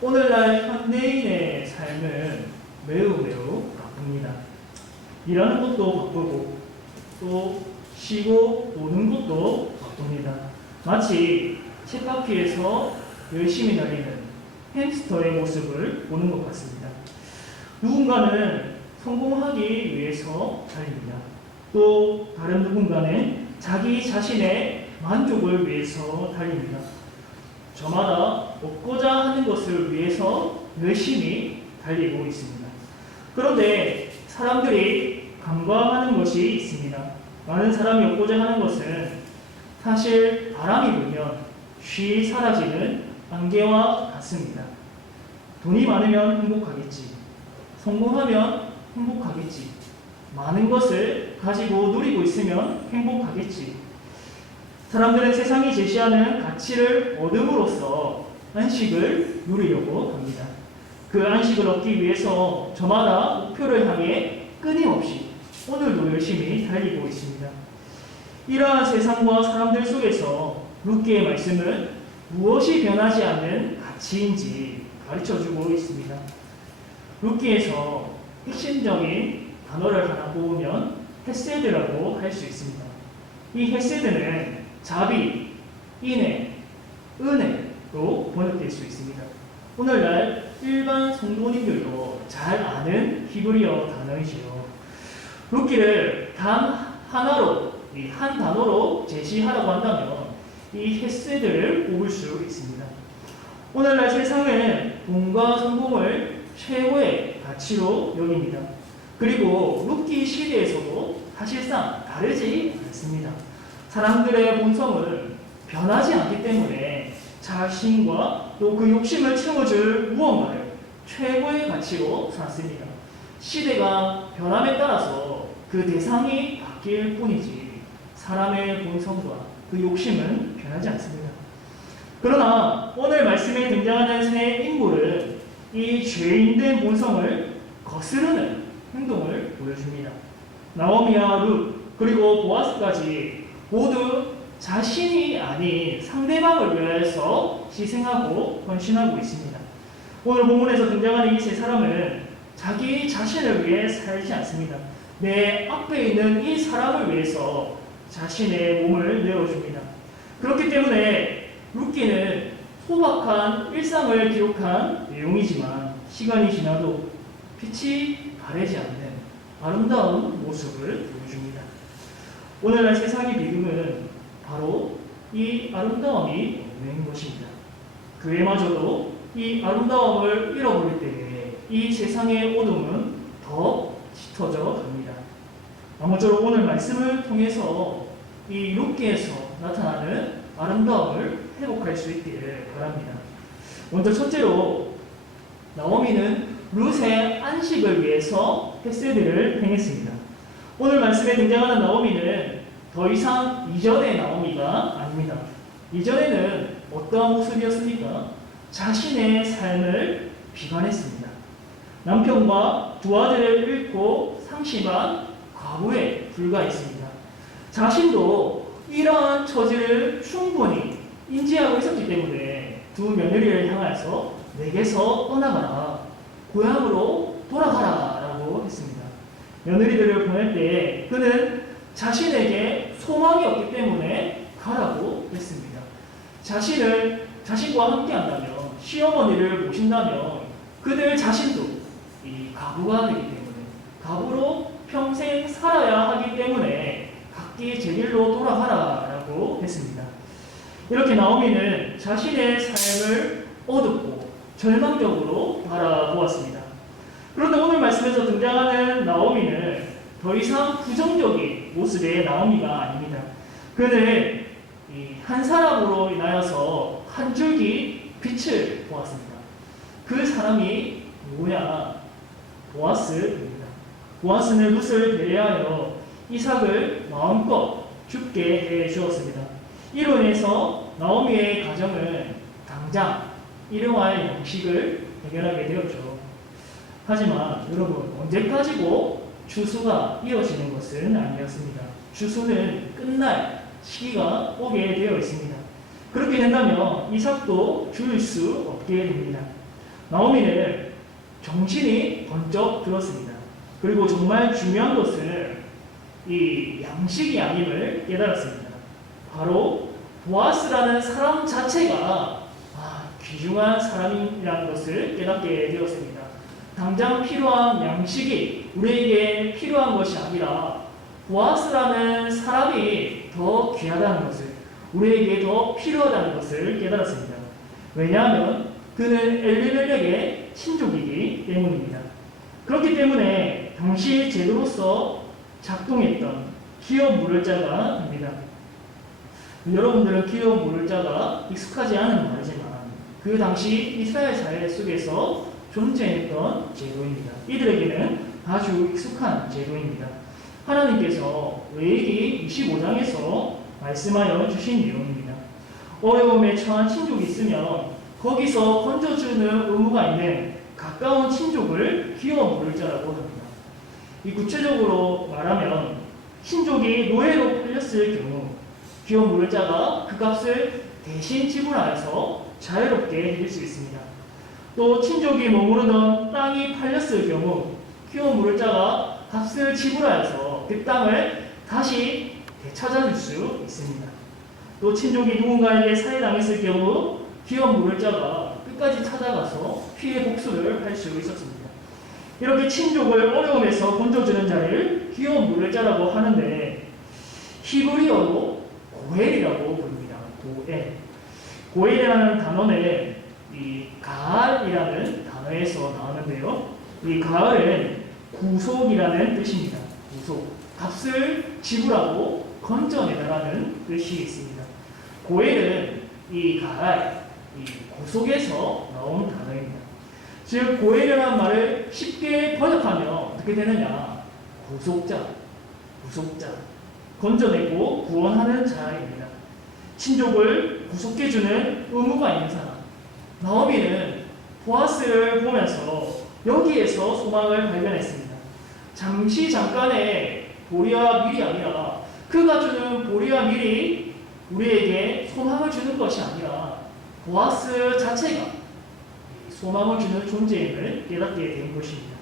오늘날 현대인의 삶은 매우 바쁩니다. 일하는 것도 바쁘고 또 쉬고 노는 것도 바쁩니다. 마치 책바퀴에서 열심히 달리는 햄스터의 모습을 보는 것 같습니다. 누군가는 성공하기 위해서 달립니다. 또 다른 누군가는 자기 자신의 만족을 위해서 달립니다. 저마다 얻고자 하는 것을 위해서 열심히 달리고 있습니다. 그런데 사람들이 간과하는 것이 있습니다. 많은 사람이 얻고자 하는 것은 사실 바람이 불면 쉬 사라지는 안개와 같습니다. 돈이 많으면 행복하겠지. 성공하면 행복하겠지. 많은 것을 가지고 누리고 있으면 행복하겠지. 사람들은 세상이 제시하는 가치를 얻음으로써 안식을 누리려고 합니다. 그 안식을 얻기 위해서 저마다 목표를 향해 끊임없이 오늘도 열심히 달리고 있습니다. 이러한 세상과 사람들 속에서 룻기의 말씀은 무엇이 변하지 않는 가치인지 가르쳐주고 있습니다. 룻기에서 핵심적인 단어를 하나 뽑으면 헤세드라고 할 수 있습니다. 이 헤세드는 자비, 인애, 은혜로 번역될 수 있습니다. 오늘날 일반 성도님들도 잘 아는 히브리어 단어이지요. 룻기를 단 하나로, 한 단어로 제시하라고 한다면 이 헤세드를 뽑을 수 있습니다. 오늘날 세상은 돈과 성공을 최고의 가치로 여깁니다. 그리고 룻기 시대에서도 사실상 다르지 않습니다. 사람들의 본성은 변하지 않기 때문에 자신과 또 그 욕심을 채워줄 무언가를 최고의 가치로 삼습니다. 시대가 변함에 따라서 그 대상이 바뀔 뿐이지 사람의 본성과 그 욕심은 변하지 않습니다. 그러나 오늘 말씀에 등장하는 새 인물은 이 죄인된 본성을 거스르는 행동을 보여줍니다. 나오미와 룻 그리고 보아스까지 모두 자신이 아닌 상대방을 위해서 희생하고 헌신하고 있습니다. 오늘 본문에서 등장하는 이 세 사람은 자기 자신을 위해 살지 않습니다. 내 앞에 있는 이 사람을 위해서 자신의 몸을 내어줍니다. 그렇기 때문에 룻기는 소박한 일상을 기록한 내용이지만 시간이 지나도 빛이 바래지 않는 아름다운 모습을 보여줍니다. 오늘날 세상의 믿음은 바로 이 아름다움이 없는 것입니다. 교회마저도 이 아름다움을 잃어버릴 때에 이 세상의 어둠은 더 짙어져 갑니다. 아무쪼록 오늘 말씀을 통해서 이 룻기에서 나타나는 아름다움을 회복할 수 있기를 바랍니다. 먼저 첫째로 나오미는 룻의 안식을 위해서 헤세드를 행했습니다. 오늘 말씀에 등장하는 나오미는 더 이상 이전의 나오미가 아닙니다. 이전에는 어떠한 모습이었습니까? 자신의 삶을 비관했습니다. 남편과 두 아들을 잃고 상심한 과부에 불과했습니다. 자신도 이러한 처지를 충분히 인지하고 있었기 때문에 두 며느리를 향해서 내게서 떠나가라, 고향으로 돌아가라 라고 했습니다. 며느리들을 보낼 때 그는 자신에게 소망이 없기 때문에 가라고 했습니다. 자신과 함께 한다면, 시어머니를 모신다면 그들 자신도 이 가부가 되기 때문에, 가부로 평생 살아야 하기 때문에 각기 제 길로 돌아가라 라고 했습니다. 이렇게 나오미는 자신의 삶을 어둡고 절망적으로 바라보았습니다. 그런데 오늘 말씀에서 등장하는 나오미는 더 이상 부정적인 모습의 나오미가 아닙니다. 그는 한 사람으로 인하여서 한 줄기 빛을 보았습니다. 그 사람이 누구냐? 보아스입니다. 보아스는 룻을 배려하여 이삭을 마음껏 죽게 해 주었습니다. 이로 인해서 나오미의 가정은 당장 일용할 양식을 해결하게 되었죠. 하지만 여러분, 언제까지고 추수가 이어지는 것은 아니었습니다. 추수는 끝날 시기가 오게 되어 있습니다. 그렇게 된다면 이삭도 줄 수 없게 됩니다. 나오미는 정신이 번쩍 들었습니다. 그리고 정말 중요한 것은 이 양식이 아님을 깨달았습니다. 바로 보아스라는 사람 자체가 귀중한 사람이라는 것을 깨닫게 되었습니다. 당장 필요한 양식이 우리에게 필요한 것이 아니라 보아스라는 사람이 더 귀하다는 것을, 우리에게 더 필요하다는 것을 깨달았습니다. 왜냐하면 그는 엘리멜렉의 친족이기 때문입니다. 그렇기 때문에 당시 제도로서 작동했던 기업 무를자가 됩니다. 여러분들은 기업 무를자가 익숙하지 않은 말이지만 그 당시 이스라엘 사회 속에서 존재했던 제도입니다. 이들에게는 아주 익숙한 제도입니다. 하나님께서 레위기 25장에서 말씀하여 주신 내용입니다. 어려움에 처한 친족이 있으면 거기서 건져주는 의무가 있는 가까운 친족을 기업 무를자라고 합니다. 이 구체적으로 말하면 친족이 노예로 팔렸을 경우 기업 무를자가 그 값을 대신 지불하여서 자유롭게 해줄 수 있습니다. 또 친족이 머무르던 땅이 팔렸을 경우 기업 무를자가 값을 지불하여서 그 땅을 다시 되찾아줄 수 있습니다. 또 친족이 누군가에게 살해당했을 경우 기업 무를자가 끝까지 찾아가서 피해 복수를 할 수 있었습니다. 이렇게 친족을 어려움에서 건져주는 자를 기업 무를자라고 하는데 히브리어로 고엘이라고 부릅니다. 고엘이라는 단어는 이 가알이라는 단어에서 나오는데요. 이 가알은 구속이라는 뜻입니다. 구속, 값을 지불하고 건져내다라는 뜻이 있습니다. 고엘은 이 가알, 이 구속에서 나온 단어입니다. 즉 고엘이라는 말을 쉽게 번역하면 어떻게 되느냐? 구속자, 건져내고 구원하는 자입니다. 친족을 구속해주는 의무가 있는 사람. 나오미는 보아스를 보면서 여기에서 소망을 발견했습니다. 잠깐의 보리와 밀이 아니라 그가 주는 보리와 밀이 우리에게 소망을 주는 것이 아니라 보아스 자체가 소망을 주는 존재임을 깨닫게 된 것입니다.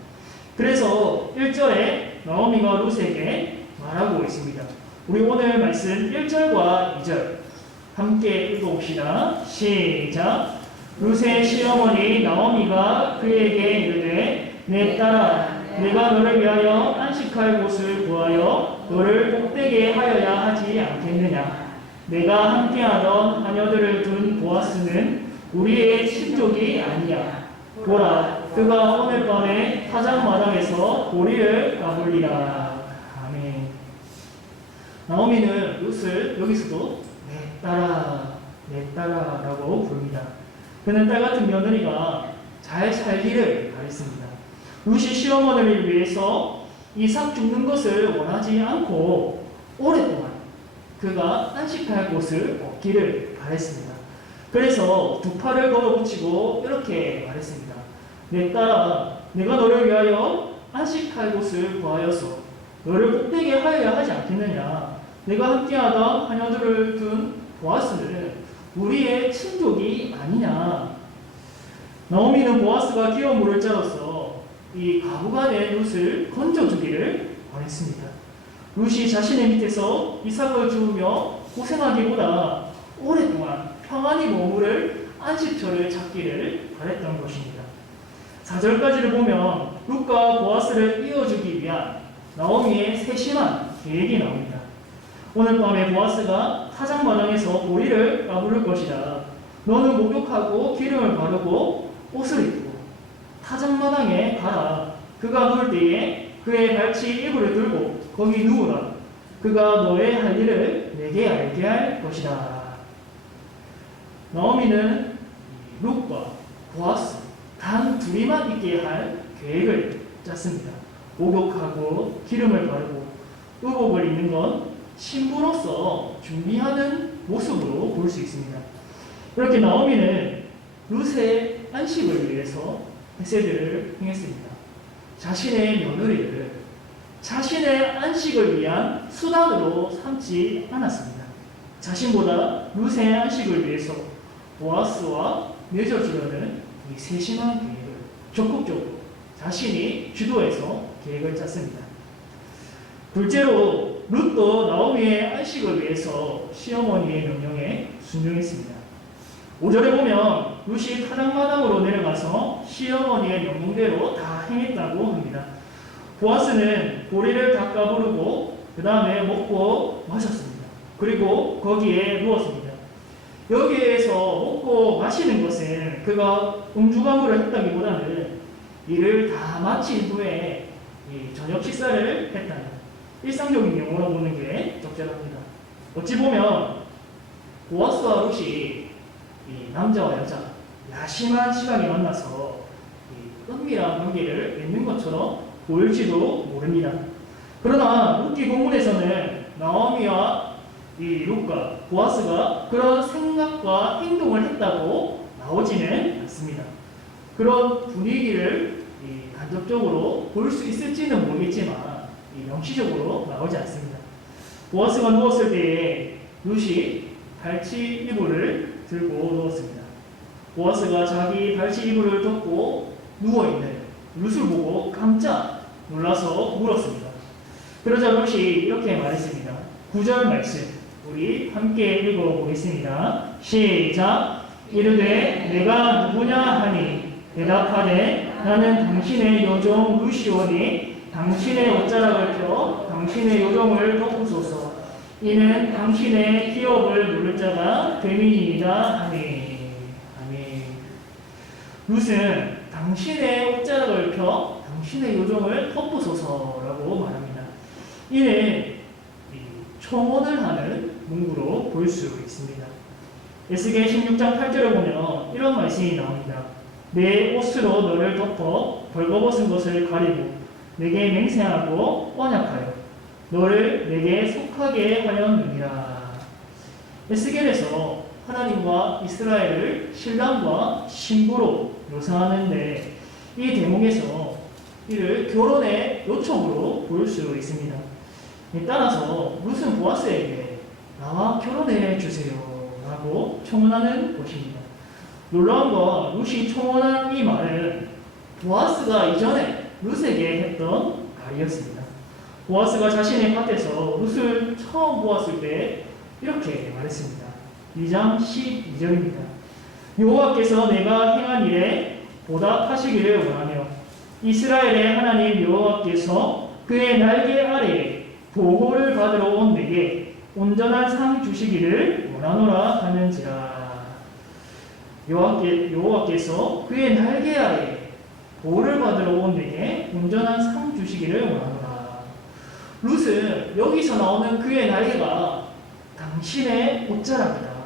그래서 1절에 나오미가 룻에게 말하고 있습니다. 우리 오늘 말씀 1절과 2절 함께 읽어봅시다. 시작. 룻의 시어머니 나오미가 그에게 이르되 내 딸아 내가 너를 위하여 안식할 곳을 구하여 너를 복되게 하여야 하지 않겠느냐. 내가 함께하던 하녀들을 둔 보아스는 우리의 친족이 아니야. 보라 그가 오늘 밤에 타작마당에서 보리를 까불리라. 아멘. 나오미는 룻을 여기서도 내 딸아 라고 부릅니다. 그는 딸 같은 며느리가 잘 살기를 바랬습니다. 룻이 시어머니를 위해서 이삭 죽는 것을 원하지 않고 오랫동안 그가 안식할 곳을 얻기를 바랬습니다. 그래서 두 팔을 걷어붙이고 이렇게 말했습니다. 내 딸아 내가 너를 위하여 안식할 곳을 구하여서 너를 복되게 하여야 하지 않겠느냐. 내가 함께하던 하녀들을 둔 보아스는 우리의 친족이 아니냐. 나오미는 보아스가 기업 무를자로서 이 가부간의 룻을 건져주기를 원했습니다. 룻이 자신의 밑에서 이삭을 주우며 고생하기보다 오랫동안 평안히 머무를 안식처를 찾기를 바랬던 것입니다. 4절까지를 보면 룻과 보아스를 이어주기 위한 나오미의 세심한 계획이 나옵니다. 오늘 밤에 보아스가 타작마당에서 보리를 까부를 것이다. 너는 목욕하고 기름을 바르고 옷을 입고 타작마당에 가라. 그가 누울 때에 그의 발치 이불을 들고 거기 누우라. 그가 너의 할 일을 내게 알게 할 것이다. 나오미는 룻과 보아스 단 둘이만 있게 할 계획을 짰습니다. 목욕하고 기름을 바르고 의복을 입는 건 신부로서 준비하는 모습으로 볼 수 있습니다. 이렇게 나오미는 룻의 안식을 위해서 헤세드를 행했습니다. 자신의 며느리를 자신의 안식을 위한 수단으로 삼지 않았습니다. 자신보다 룻의 안식을 위해서 보아스와 맺어주려는 이 세심한 계획을 적극적으로 자신이 주도해서 계획을 짰습니다. 둘째로 룻도 나오미의 안식을 위해서 시어머니의 명령에 순종했습니다. 5절에 보면 룻이 타작마당으로 내려가서 시어머니의 명령대로 다 행했다고 합니다. 보아스는 보리를 다 까부르고 그 다음에 먹고 마셨습니다. 그리고 거기에 누웠습니다. 여기에서 먹고 마시는 것은 그가 음주가무를 했다기보다는 이를 다 마친 후에 저녁 식사를 했다는 일상적인 용어로 보는 게 적절합니다. 어찌 보면 보아스와 룻이 남자와 여자 야심한 시각에 만나서 은밀한 관계를 맺는 것처럼 보일지도 모릅니다. 그러나 룻기 본문에서는 나오미와 이 룻과 보아스가 그런 생각과 행동을 했다고 나오지는 않습니다. 그런 분위기를 간접적으로 볼 수 있을지는 모르겠지만 명시적으로 나오지 않습니다. 보아스가 누웠을 때에 룻이 발치 이불을 들고 누웠습니다. 보아스가 자기 발치 이불을 덮고 누워있는 룻을 보고 깜짝 놀라서 물었습니다. 그러자 룻이 이렇게 말했습니다. 9절 말씀 우리 함께 읽어보겠습니다. 시작. 이르되 내가 누구냐 하니 대답하되 나는 당신의 여종 룻이오니 당신의 옷자락을 펴 당신의 요정을 덮으소서. 이는 당신의 기업을 누를 자가 됨이니이다 하니. 아멘. 룻은 당신의 옷자락을 펴 당신의 요정을 덮으소서라고 말합니다. 이는 청혼을 하는 문구로 볼 수 있습니다. 에스겔 16장 8절에 보면 이런 말씀이 나옵니다. 내 옷으로 너를 덮어 벌거벗은 것을 가리고 내게 맹세하고 언약하여 너를 내게 속하게 하였느니라. 에스겔에서 하나님과 이스라엘을 신랑과 신부로 묘사하는데 이 대목에서 이를 결혼의 요청으로 볼 수 있습니다. 따라서 룻은 보아스에게 나와 결혼해 주세요 라고 청혼하는 것입니다. 놀라운 건 룻이 청혼한 이 말은 보아스가 이전에 룻에게 했던 말이었습니다. 보아스가 자신의 밭에서 룻을 처음 보았을 때 이렇게 말했습니다. 2장 12절입니다. 여호와께서 내가 행한 일에 보답하시기를 원하며 이스라엘의 하나님 여호와께서 그의 날개 아래에 보호를 받으러 온 내게 온전한 상 주시기를 원하노라 하는지라. 여호와께서 그의 날개 아래에 보호를 받으러 온 내게 온전한 상 주시기를 원하노라. 룻은 여기서 나오는 그의 날개가 당신의 옷자락이다.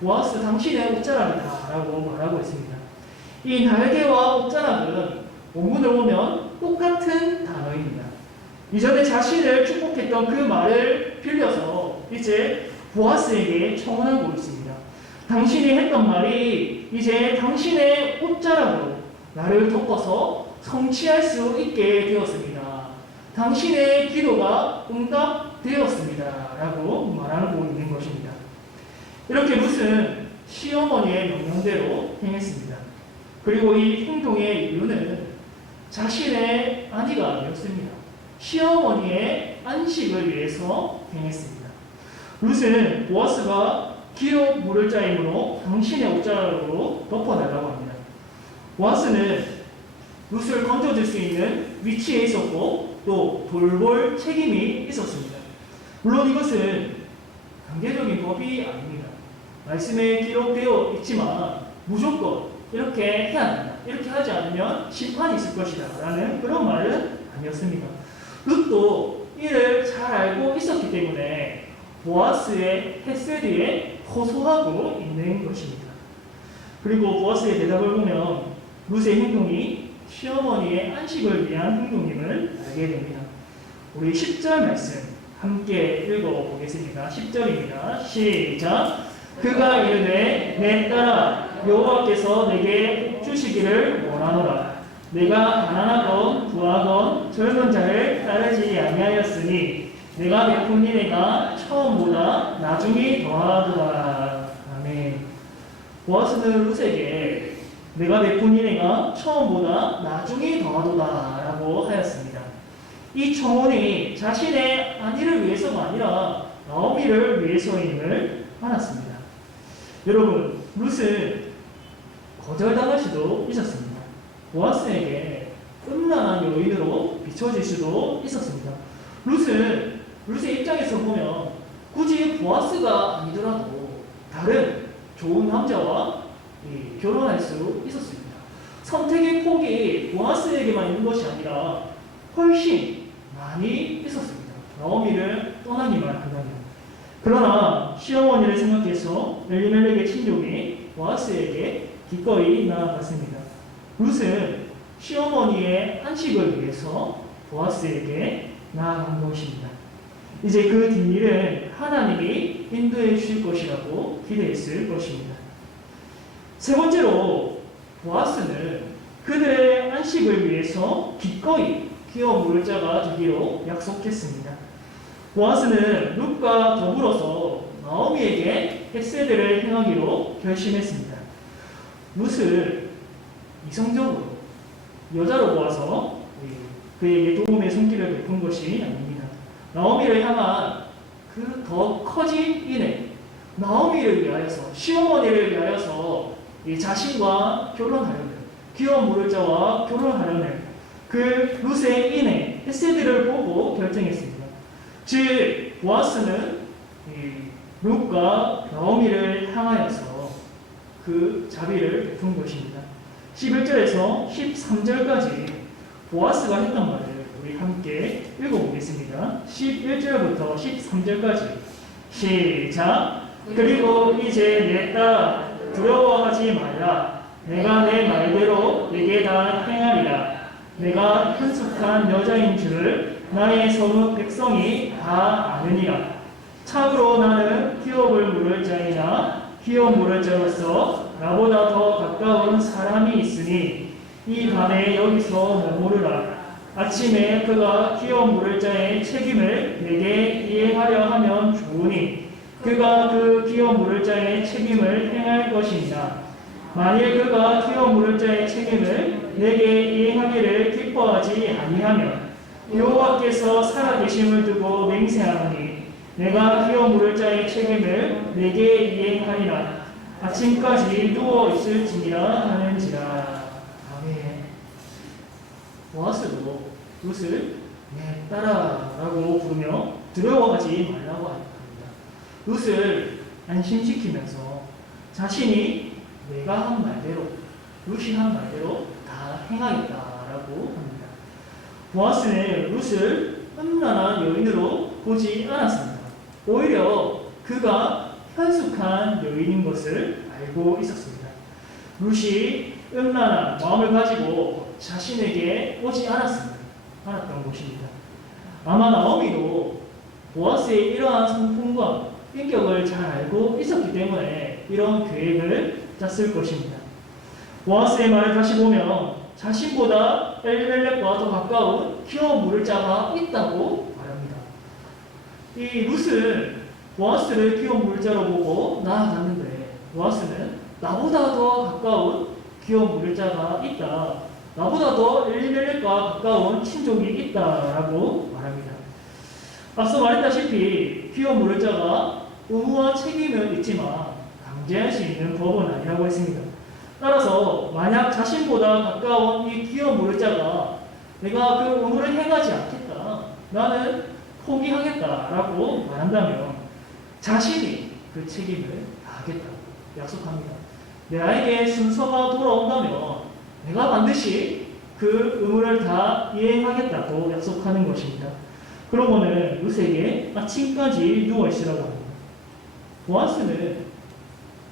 보아스 당신의 옷자락이다 라고 말하고 있습니다. 이 날개와 옷자락은 원문을 보면 똑같은 단어입니다. 이전에 자신을 축복했던 그 말을 빌려서 이제 보아스에게 청혼하고 있습니다. 당신이 했던 말이 이제 당신의 옷자락으로 나를 덮어서 성취할 수 있게 되었습니다. 당신의 기도가 응답되었습니다 라고 말하고 있는 것입니다. 이렇게 룻은 시어머니의 명령대로 행했습니다. 그리고 이 행동의 이유는 자신의 아내가 아니었습니다. 시어머니의 안식을 위해서 행했습니다. 룻은 보아스가 기업 물을 자이므로 당신의 옷자락으로 덮어달라고 합니다. 보아스는 룻을 건져줄 수 있는 위치에 있었고 또 돌볼 책임이 있었습니다. 물론 이것은 강제적인 법이 아닙니다. 말씀에 기록되어 있지만 무조건 이렇게 해야 한다. 이렇게 하지 않으면 심판이 있을 것이다 라는 그런 말은 아니었습니다. 룻도 이를 잘 알고 있었기 때문에 보아스의 헤세드에 호소하고 있는 것입니다. 그리고 보아스의 대답을 보면 룻의 행동이 시어머니의 안식을 위한 행동임을 알게 됩니다. 우리 10절 말씀 함께 읽어보겠습니다. 10절입니다. 시작. 그가 이르되 내 딸아 여호와께서 내게 복 주시기를 원하노라. 내가 가난하건 부하건 젊은 자를 따르지 아니하였으니 내가 베푼 은혜가 처음보다 나중이 더하더라. 아멘. 보아스는 룻에게 내가 베푼 인애가 처음보다 나중에 더하도다 라고 하였습니다. 이 청혼이 자신의 아내를 위해서가 아니라 나오미를 위해서임을 알았습니다. 여러분, 룻은 거절당할 수도 있었습니다. 보아스에게 음란한 여인으로 비춰질 수도 있었습니다. 룻의 입장에서 보면 굳이 보아스가 아니더라도 다른 좋은 남자와 결혼할 수 있었습니다. 선택의 폭이 보아스에게만 있는 것이 아니라 훨씬 많이 있었습니다. 나오미를 떠나기만 한다면. 그러나 시어머니를 생각해서 엘리멜렉의 친족이 보아스에게 기꺼이 나아갔습니다. 룻은 시어머니의 안식을 위해서 보아스에게 나아간 것입니다. 이제 그 뒷일은 하나님이 인도해 주실 것이라고 기대했을 것입니다. 세 번째로 보아스는 그들의 안식을 위해서 기꺼이 기어 물을 자가 되기로 약속했습니다. 보아스는 룻과 더불어서 나오미에게 헤세드를 행하기로 결심했습니다. 룻을 이성적으로 여자로 보아서 그에게 도움의 손길을 베푼 것이 아닙니다. 나오미를 향한 그 더 커진 인애, 나오미를 위하여서, 시어머니를 위하여서 자신과 결혼하려는, 기어 물을 자와 결혼하려는 그 룻의 인애, 헤세드를 보고 결정했습니다. 즉 보아스는 룻과 나오미를 향하여서 그 자비를 베푼 것입니다. 11절에서 13절까지 보아스가 했던 말을 우리 함께 읽어보겠습니다. 11절부터 13절까지 시작. 그리고 이제 내 딸아 두려워하지 말라. 내가 내 말대로 내게 다 행하리라. 내가 현숙한 여자인 줄을 나의 성읍 백성이 다 아느니라. 참으로 나는 기업을 물을 자이나 기업 물을 자로서 나보다 더 가까운 사람이 있으니 이 밤에 여기서 머무르라. 아침에 그가 기업 물을 자의 책임을 내게 이해하려 하면 좋으니 그가 그 기업 물을 자의 책임을 행할 것이니라. 만일 그가 기업 물을 자의 책임을 내게 이해하기를 기뻐하지 아니하면 여호와께서 살아계심을 두고 맹세하노니 내가 기어 물을 자의 책임을 내게 이행하리라. 아침까지 누워 있을지니라 하는지라. 아멘. 보아스도 룻을 내 딸아라고 부르며 두려워하지 말라고 합니다. 룻을 안심시키면서 자신이 내가 한 말대로, 룻이 한 말대로 다 행하겠다라고 합니다. 보아스는 룻을 음란한 여인으로 보지 않았습니다. 오히려 그가 현숙한 여인인 것을 알고 있었습니다. 룻이 음란한 마음을 가지고 자신에게 오지 않았던 것입니다. 아마 나오미도 보아스의 이러한 성품과 인격을 잘 알고 있었기 때문에 이런 계획을 짰을 것입니다. 보아스의 말을 다시 보면 자신보다 엘리멜렉과 더 가까운 기어 물을 자가 있다고 말합니다. 이 룻은 보아스를 기어 물을 자로 보고 나아갔는데 보아스는 나보다 더 가까운 기어 물을 자가 있다. 나보다 더 엘리멜렉과 가까운 친족이 있다라고 말합니다. 앞서 말했다시피 기어 물을 자가 의무와 책임은 있지만 강제할 수 있는 법은 아니라고 했습니다. 따라서 만약 자신보다 가까운 이 기어 물을 자가 내가 그 의무를 행하지 않겠다, 나는 포기하겠다라고 말한다면 자신이 그 책임을 다하겠다고 약속합니다. 나에게 순서가 돌아온다면 내가 반드시 그 의무를 다 이행하겠다고 약속하는 것입니다. 그러고는 룻에게 아침까지 누워있으라고 합니다. 보아스는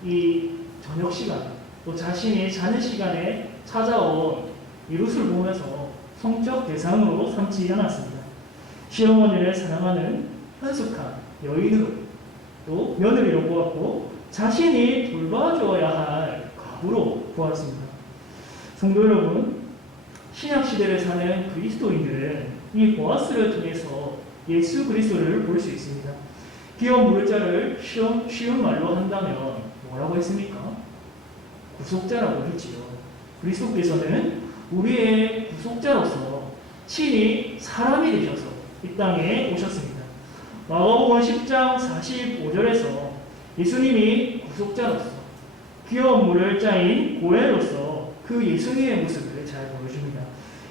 이 저녁 시간, 또 자신이 자는 시간에 찾아온 이 룻을 보면서 성적 대상으로 삼지 않았습니다. 시어머니를 사랑하는 현숙한 여인으로, 또 며느리로 보았고 자신이 돌봐줘야 할 과부로 보았습니다. 성도 여러분, 신약시대를 사는 그리스도인들은 이 보아스를 통해서 예수 그리스도를 볼 수 있습니다. 기어 물을 자를 쉬운 말로 한다면 뭐라고 했습니까? 구속자라고 했지요. 그리스도께서는 우리의 구속자로서 친히 사람이 되셔서 이 땅에 오셨습니다. 마가복음 10장 45절에서 예수님이 구속자로서 귀여운 물을자인 고해로서 그 예수님의 모습을 잘 보여줍니다.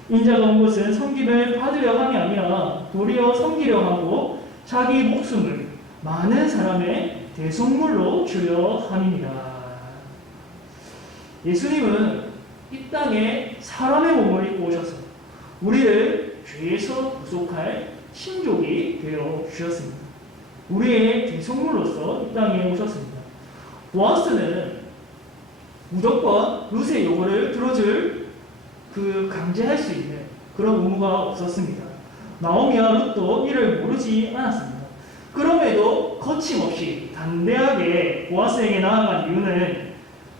인자가 온 것은 섬김을 받으려 함이 아니라 도리어 섬기려 하고 자기 목숨을 많은 사람의 대속물로 주려 함입니다. 예수님은 이 땅에 사람의 몸을 입고 오셔서 우리를 죄에서 구속할 신족이 되어 주셨습니다. 우리의 대속물로서 이 땅에 오셨습니다. 보아스는 무조건 룻의 요구를 들어줄 강제할 수 있는 그런 의무가 없었습니다. 나오미와 룻도 이를 모르지 않았습니다. 그럼에도 거침없이 담대하게 보아스에게 나아간 이유는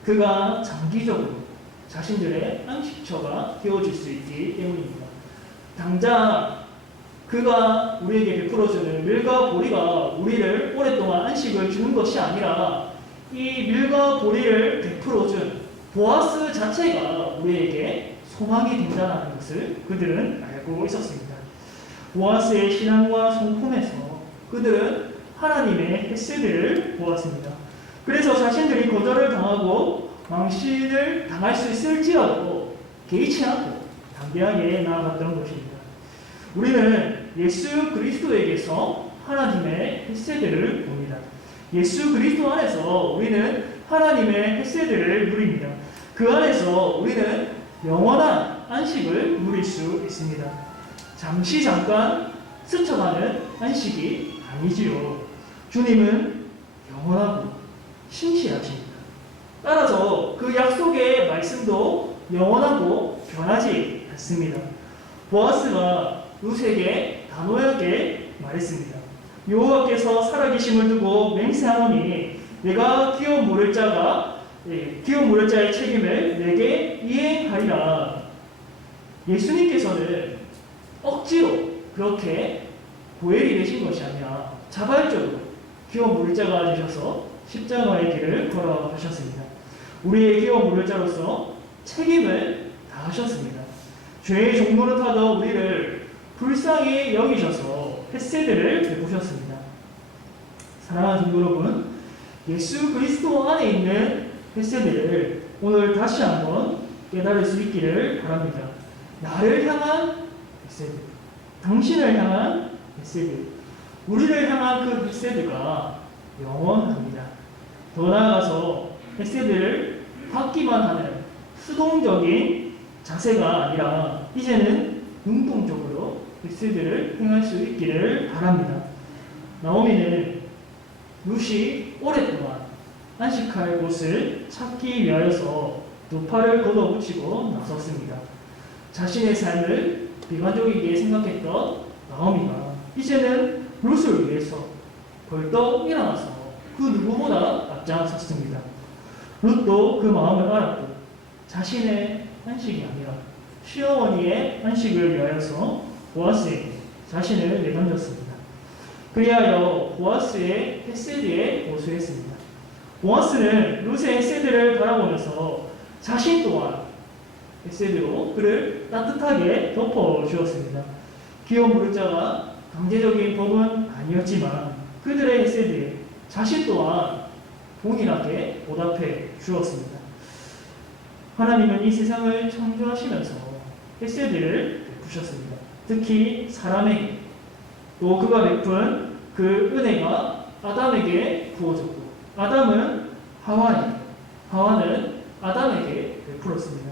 그가 장기적으로 자신들의 안식처가 되어줄 수 있기 때문입니다. 당장 그가 우리에게 베풀어주는 밀과 보리가 우리를 오랫동안 안식을 주는 것이 아니라 이 밀과 보리를 베풀어준 보아스 자체가 우리에게 소망이 된다는 것을 그들은 알고 있었습니다. 보아스의 신앙과 성품에서 그들은 하나님의 헤세드를 보았습니다. 그래서 자신들이 거절을 당하고 망신을 당할 수 있을지라도 개의치 않고 담대하게 나아갔던 것입니다. 우리는 예수 그리스도에게서 하나님의 헤세드를 봅니다. 예수 그리스도 안에서 우리는 하나님의 헤세드를 누립니다. 그 안에서 우리는 영원한 안식을 누릴 수 있습니다. 잠깐 스쳐가는 안식이 아니지요. 주님은 영원하고 신실하십니다. 따라서 그 약속의 말씀도 영원하고 변하지 않습니다. 보아스가 룻에게 단호하게 말했습니다. 여호와께서 살아계심을 두고 맹세하노니 내가 기업 물을 자의 책임을 내게 이행하리라. 예수님께서는 억지로 그렇게 고엘이 되신 것이 아니라 자발적으로 기업 물을 자가 되셔서 십자가의 길을 걸어가셨습니다. 우리의 기업 물을 자로서 책임을 다하셨습니다. 죄의 종노릇하던 우리를 불쌍히 여기셔서 헤세드를 베푸셨습니다. 사랑하는 성도 여러분, 예수 그리스도 안에 있는 헤세드를 오늘 다시 한번 깨달을 수 있기를 바랍니다. 나를 향한 헤세드, 당신을 향한 헤세드, 우리를 향한 그 헤세드가 영원합니다. 더 나아가서 헤세드를 받기만 하는 수동적인 자세가 아니라 이제는 능동적으로 헤세드를 행할 수 있기를 바랍니다. 나오미는 룻이 오랫동안 안식할 곳을 찾기 위하여서 두 팔을 걷어붙이고 나섰습니다. 자신의 삶을 비관적이게 생각했던 나오미가 이제는 룻을 위해서 벌떡 일어나서 그 누구보다 앞장섰습니다. 룻도 그 마음을 알았고 자신의 안식이 아니라 시어머니의 안식을 위하여서 보아스에게 자신을 내던졌습니다. 그리하여 보아스의 헤세드에 고수했습니다. 보아스는 룻의 헤세드를 바라보면서 자신 또한 헤세드로 그를 따뜻하게 덮어주었습니다. 기업 물을 자가 강제적인 법은 아니었지만 그들의 헤세드에 자신 또한 동일하게 보답해 주었습니다. 하나님은 이 세상을 창조하시면서 헤세드를 베푸셨습니다. 특히 사람에게, 또 그가 베푼 그 은혜가 아담에게 부어졌고 아담은 하와에게, 하와는 아담에게 베풀었습니다.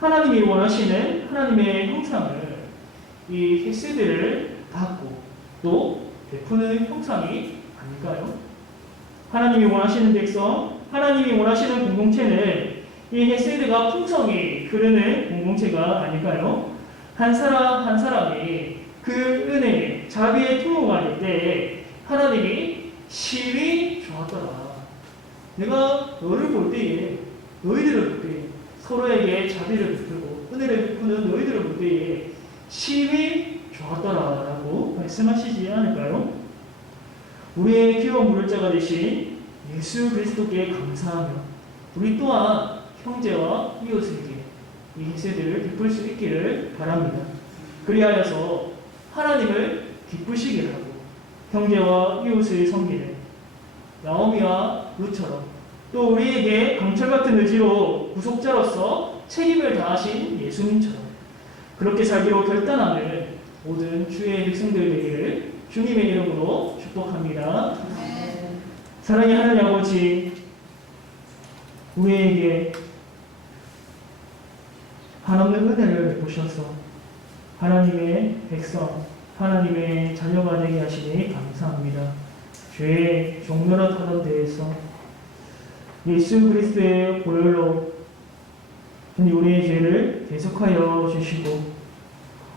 하나님이 원하시는 하나님의 형상을 이 헤세드를 받고 또 베푸는 형상이 아닐까요? 하나님이 원하시는 백성, 하나님이 원하시는 공동체는 이 헤세드가 풍성히 흐르는 공동체가 아닐까요? 한 사람 한 사람이 그 은혜의 자비의 통로가 될 때 하나님이 심히 좋았더라. 내가 너를 볼 때에, 너희들을 볼 때에 서로에게 자비를 베풀고 은혜를 베푸는 너희들을 볼 때에 심히 좋았더라라고 말씀하시지 않을까요? 우리의 기업 물을 자가 되신 예수 그리스도께 감사하며 우리 또한 형제와 이웃에게 이 행세들을 베풀 수 있기를 바랍니다. 그리하여서 하나님을 기쁘시게 하고 형제와 이웃을 섬기는 나오미와 룻처럼 또 우리에게 강철 같은 의지로 구속자로서 책임을 다하신 예수님처럼 그렇게 살기로 결단하는 모든 주의 백성들 되기를 주님의 이름으로 축복합니다. 사랑의 하나님 아버지, 우리에게 한없는 은혜를 베푸셔서 하나님의 백성, 하나님의 자녀가 되게 하시니 감사합니다. 죄의 종노릇하던 데에서 예수 그리스도의 보혈로 우리의 죄를 대속하여 주시고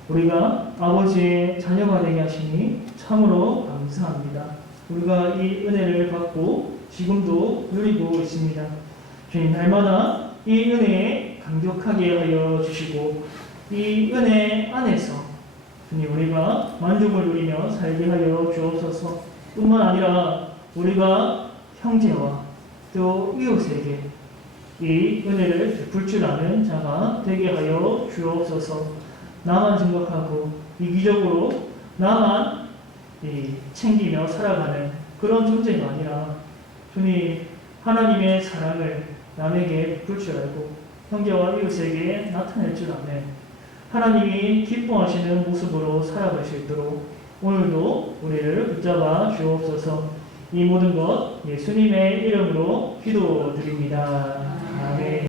우리가 아버지의 자녀가 되게 하시니 참으로 감사합니다. 우리가 이 은혜를 받고 지금도 누리고 있습니다. 주님, 날마다 이 은혜에 감격하게 하여 주시고 이 은혜 안에서 주님, 우리가 만족을 누리며 살게 하여 주옵소서. 뿐만 아니라 우리가 형제와 또 이웃에게 이 은혜를 베풀 줄 아는 자가 되게 하여 주옵소서. 나만 생각하고 이기적으로 나만 챙기며 살아가는 그런 존재가 아니라 주님, 하나님의 사랑을 남에게 베풀 줄 알고 형제와 이웃에게 나타낼 줄 아는 하나님이 기뻐하시는 모습으로 살아갈 수 있도록 오늘도 우리를 붙잡아 주옵소서. 이 모든 것 예수님의 이름으로 기도드립니다. 아멘.